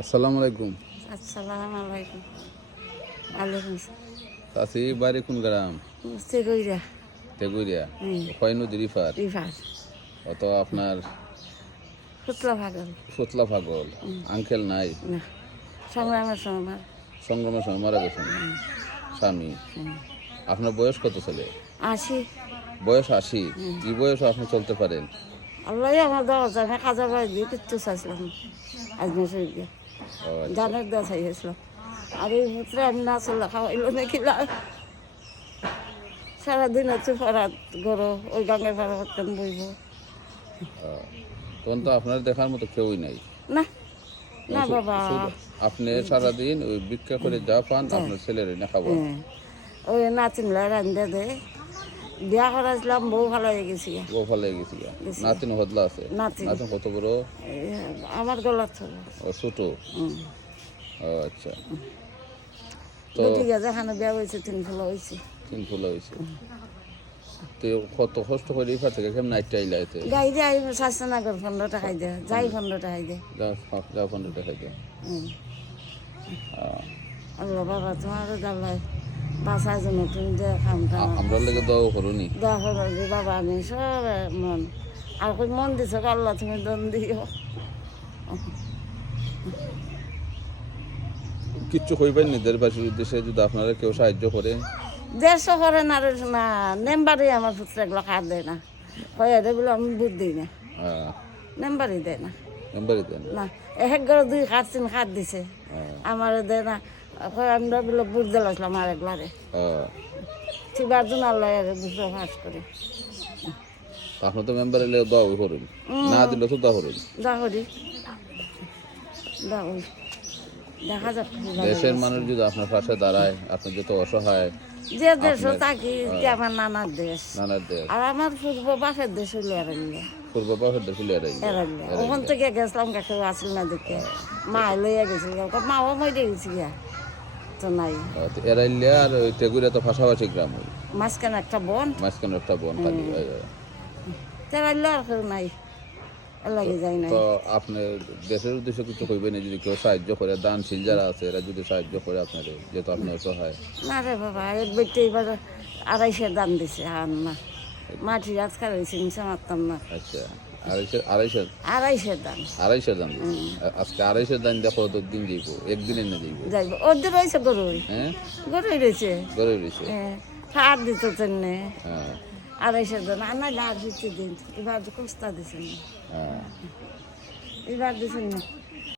আসসালামু আলাইকুম। আসসালামু আলাইকুম। ওয়ালাইকুম চাচি বাড়ি কোন গ্রাম? সেগুইরা তেগুরিয়া। কয় নদীর ইফার? রিভার অত আপনার ফুতলা ভাগল সুতলা পাগল আঙ্কেল নাই? না সংগ্রামের সময় সংগ্রামের সময় মারা গেছেন স্বামী। আপনার বয়স কত ছেলে? আসি বয়স 80। এই বয়সে আপনি চলতে পারেন? আল্লাহ আমার দেওয়া যায় না, কাজা বাড়ি দিয়ে কিচ্ছু চাইছিলাম আজমের শরীরে ও আচ্ছা। জানের দেওয়া চাইছিলাম। আর এই ভিতরে আমি না চললে খাওয়াইলো নাকি সারাদিন হচ্ছে ফরাত গরো ওই গাঙ্গের ভাড়া করতেন বইব তখন তো আপনার দেখার মতো কেউই নাই। না না বাবা। শুধু আপনি সারাদিন ওই ভিক্ষা করে যা পান আপনার ছেলের না খাবো। ওই নাতিনলা রান্ধে দে বিয়া করাইছিলাম, বউ ভালো হয়ে গেছি। বউ ভালো গেছিল। নাতিন হদলা আছে? নাতিন নাতিন কত বড়? আমার গলার ছোট। ও ছোট। ও আচ্ছা। তো দুটি গেছে হানো বিয়া হয়েছে, 3 ফুলা হয়েছে। 3 ফুলা হয়েছে। তো কত কষ্ট করে ইফা থেকে কেমন নাইটটা আইলাইতে? গাই দিয়ে আই শাস্তা না করে 15 টাকাই দে, যাই 15 টাকাই দে। যা 15 টাকা খাইতে। আল্লাহ বাবা তোমারও দাল্লাই বাসায় জন্য তুমি যে খামটা আমরা লেগে দোয়া করুনি। দেখো যে বাবা আমি সব মন আর কই মন দিছ আল্লাহ তুমি দন দিও। কিচ্ছু হইবেন নি দেশবাসীর উদ্দেশ্যে যদি আপনারা কেউ সাহায্য করে? দেড়শো করে না রে না নেম্বারই আমার পুত্র এগুলো খাত দেয় না, কয় এটা বলে আমি বুধ দিই না, নেম্বারই দেয় না। নাম্বারই দেন না এক ঘরে 2 খাত 3 খাত দিছে, আমার দেয় না। কয় আমরা বলে বুধ দিলাম আর একবারে ঠিকবার জন্য আল্লাহ বুঝতে ফাঁস করে। আপনার তো মেম্বার এলে দোয়া করুন, না দিলে তো দোয়া করুন। যা করি দেখা যাক। দেশের মানুষ যদি আপনার পাশে দাঁড়ায়, আপনি যত অসহায় যে দেশও থাকি যে আমার নানার দেশ, নানার দেশ, আর আমার পূর্ব বাপের দেশ হইলো এরাইলে পূর্ব পাশের দেশ এরাইলে। ওখান থেকে গেছিলাম কেউ আসল না দেখে, মা লইয়া গেছি, মাও মরে গেছি গিয়া তো নাই। এরাইলে আর ওই টেগুরিয়া তো পাশাপাশি গ্রাম, মাঝখানে একটা বন, মাঝখানে একটা বন খালি। তেরাইলে আর কেউ নাই, লাগে যাই নাই। তো আপনি দেশের উদ্দেশ্যে কিছু কইবেন না? যদি কেউ সাহায্য করে, দানশীল যারা আছে এরা যদি সাহায্য করে আপনারে, যেহেতু আপনি অসহায়। না রে বাবা, এক ব্যক্তি এবার 250 দাম দিছে। আর না মাটি আজকাল হয়েছে নিচে মারতাম না। আচ্ছা, 250 দাম 250 দাম আজকে 250 দাম দেখো তো দিন যাইব, একদিনে না যাইব। যাইব ওদের রয়েছে গরুই, হ্যাঁ গরুই রয়েছে, গরু রয়েছে। সার দিত তেমনি হ্যাঁ 250 দাম। আর না আর দিচ্ছে দিন, এবার কস্তা দিছেন না, এবার দিছেন না।